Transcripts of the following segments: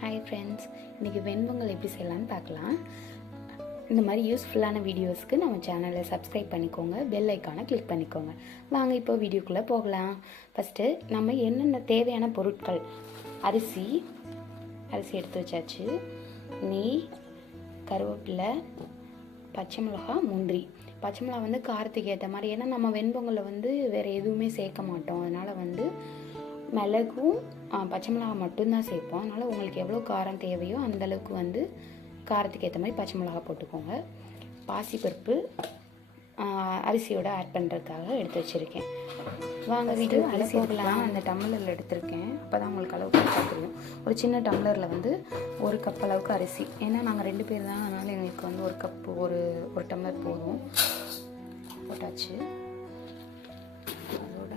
Hi friends, இன்றைக்கி வெண்பொங்கல் எப்படி செய்யலான்னு பார்க்கலாம். இந்த மாதிரி யூஸ்ஃபுல்லான வீடியோஸ்க்கு நம்ம சேனலை சப்ஸ்கிரைப் பண்ணிக்கோங்க, பெல் ஐக்கானை கிளிக் பண்ணிக்கோங்க. வாங்க இப்போ வீடியோக்குள்ளே போகலாம். ஃபஸ்ட்டு நம்ம என்னென்ன தேவையான பொருட்கள்: அரிசி எடுத்து வச்சாச்சு, நெய், கருவேப்பிலை, பச்சை மிளகா, முந்திரி. பச்சை மிளகா வந்து காரத்துக்கு ஏற்ற மாதிரி, ஏன்னா நம்ம வெண்பொங்கலில் வந்து வேறு எதுவுமே சேர்க்க மாட்டோம். அதனால் வந்து மிளகும் பச்சை மிளகா மட்டும்தான் சேர்ப்போம். அதனால் உங்களுக்கு எவ்வளோ காரம் தேவையோ அந்தளவுக்கு வந்து காரத்துக்கு ஏற்ற மாதிரி பச்சை மிளகா போட்டுக்கோங்க. பாசிப்பருப்பு அரிசியோடு ஆட் பண்ணுறதுக்காக எடுத்து வச்சுருக்கேன். வாங்க வீடியோ அரிசி போகலாம். அந்த டம்ளரில் எடுத்திருக்கேன், அப்போ தான் உங்களுக்கு அளவுக்கு கரெக்டாக தெரியும். ஒரு சின்ன டம்ளரில் வந்து 1 கப் அளவுக்கு அரிசி, ஏன்னா நாங்கள் 2 பேர் தான், அதனால் எங்களுக்கு வந்து 1 கப் ஒரு டம்ளர் போதும். போட்டாச்சு. அதோட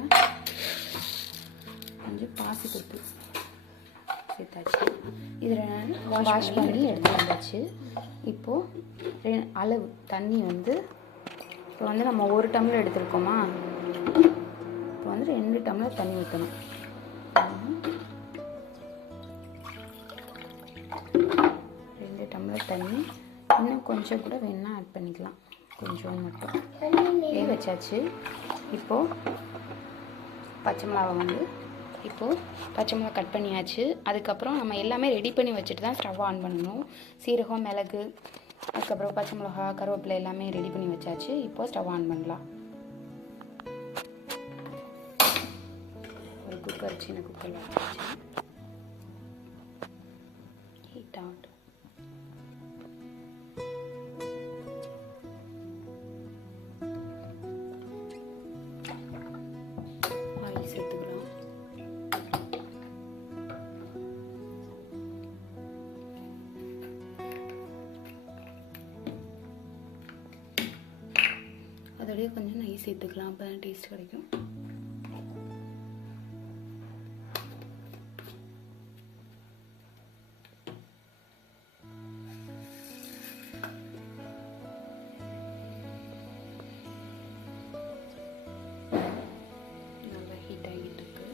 கொஞ்சம் பாசிப்பருப்பு சேர்த்தாச்சு. இதில் வாஷ் பண்ணி எடுத்து வந்தாச்சு. இப்போது அளவு தண்ணி வந்து இப்போ வந்து நம்ம 1 டம்ளர் எடுத்துருக்கோமா, இப்போ வந்து 2 டம்ளர் தண்ணி ஊற்றணும். 2 டம்ளர் தண்ணி, இன்னும் கொஞ்சம் கூட வேணால் ஆட் பண்ணிக்கலாம், கொஞ்சம் மட்டும். வச்சாச்சு. இப்போது பச்சை மிளகா கட் பண்ணியாச்சு. அதுக்கப்புறம் நம்ம எல்லாமே ரெடி பண்ணி வச்சுட்டு தான் ஸ்டவ் ஆன் பண்ணணும். சீரகம், மிளகு, அதுக்கப்புறம் பச்சை மிளகா, கருவேப்பிலை எல்லாமே ரெடி பண்ணி வச்சாச்சு. இப்போது ஸ்டவ் ஆன் பண்ணலாம். ஒரு குக்கர், சின்ன குக்கர் வச்சாச்சு. ஹீட் ஆகட்டும். ஆயில் சேர்த்துக்கலாம். அதோடய கொஞ்சம் நெய் சேர்த்துக்கலாம், அப்போ தான் டேஸ்ட் கிடைக்கும். நல்லா ஹீட் ஆகிட்டு இருக்கு.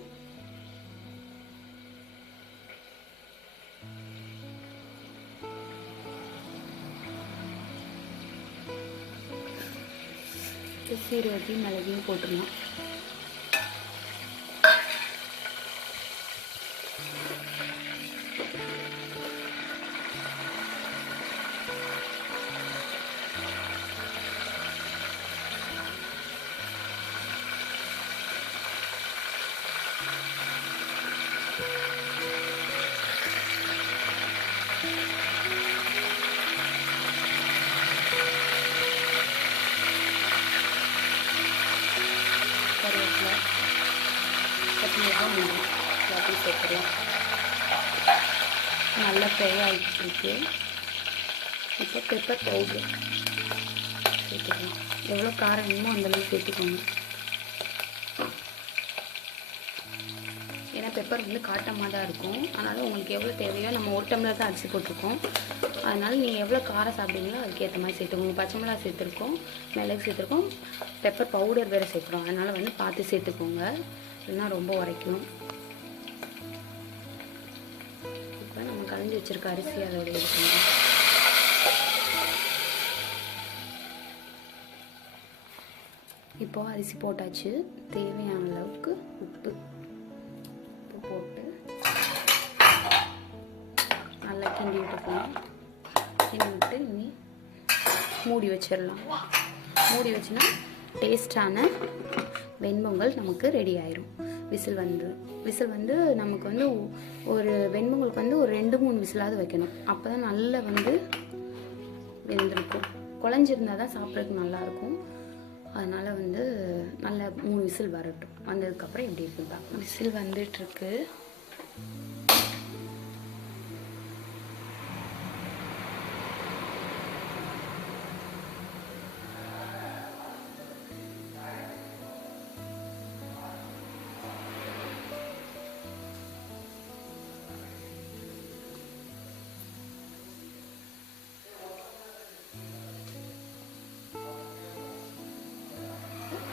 சீரகத்தையும் மிளகையும் போட்டுடலாம். கருவேப்பிலை, பச்சை மிளகாய், முந்திரி எல்லாத்தையும் சேர்த்துக்கலாம். நல்லா ஃப்ரை ஆகிட்டு இருக்கு. இப்போ பெப்பர் பவுடர் சேர்த்துக்கலாம். எவ்வளோ காரம் வேணுமோ அந்தளவுக்கு சேர்த்துக்கோங்க. ஏன்னா பெப்பர் வந்து காட்டமாக தான் இருக்கும், அதனால் உங்களுக்கு எவ்வளோ தேவையோ, நம்ம 1 டம்ளர் தான் அரிசி போட்டிருக்கோம், அதனால் நீங்கள் எவ்வளோ காரம் சாப்பிடுவீங்களோ அதுக்கேற்ற மாதிரி சேர்த்துக்கோங்க. பச்சை மிளகா சேர்த்துருக்கோம், மிளகு சேர்த்துருக்கோம், பெப்பர் பவுடர் வேறு சேர்க்குறோம், அதனால் வந்து பார்த்து சேர்த்துக்கோங்க, இல்லைன்னா ரொம்ப உரைக்கும். இப்போ நம்ம கலந்து வச்சுருக்க அரிசி அதோட எடுக்கணும். இப்போது அரிசி போட்டாச்சு. தேவையான அளவுக்கு உப்பு போட்டு நல்லா கிண்டி விட்டுக்கலாம். கிண்டி விட்டு இனி மூடி வச்சிடலாம். மூடி வச்சுன்னா டேஸ்டான வெண்பொங்கல் நமக்கு ரெடி ஆயிரும். விசில் வந்து நமக்கு வந்து ஒரு வெண்பொங்கலுக்கு வந்து ஒரு 2-3 விசிலாவது வைக்கணும், அப்போ தான் நல்லா வந்து வெந்திருக்கும். குழஞ்சிருந்தால் தான் சாப்பிட்றதுக்கு நல்லாயிருக்கும். அதனால் வந்து நல்லா 3 விசில் வரட்டும். வந்ததுக்கப்புறம் எப்படி இருக்குதா. விசில் வந்துட்டுருக்கு.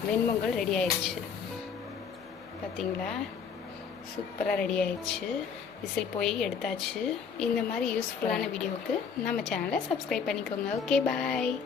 வெண்பொங்கல் ரெடி ஆயிடுச்சு. பார்த்தீங்களா, சூப்பராக ரெடி ஆயிடுச்சு. விசில் போய் எடுத்தாச்சு. இந்த மாதிரி யூஸ்ஃபுல்லான வீடியோவுக்கு நம்ம சேனலை சப்ஸ்கிரைப் பண்ணிக்கோங்க. ஓகே, பாய்.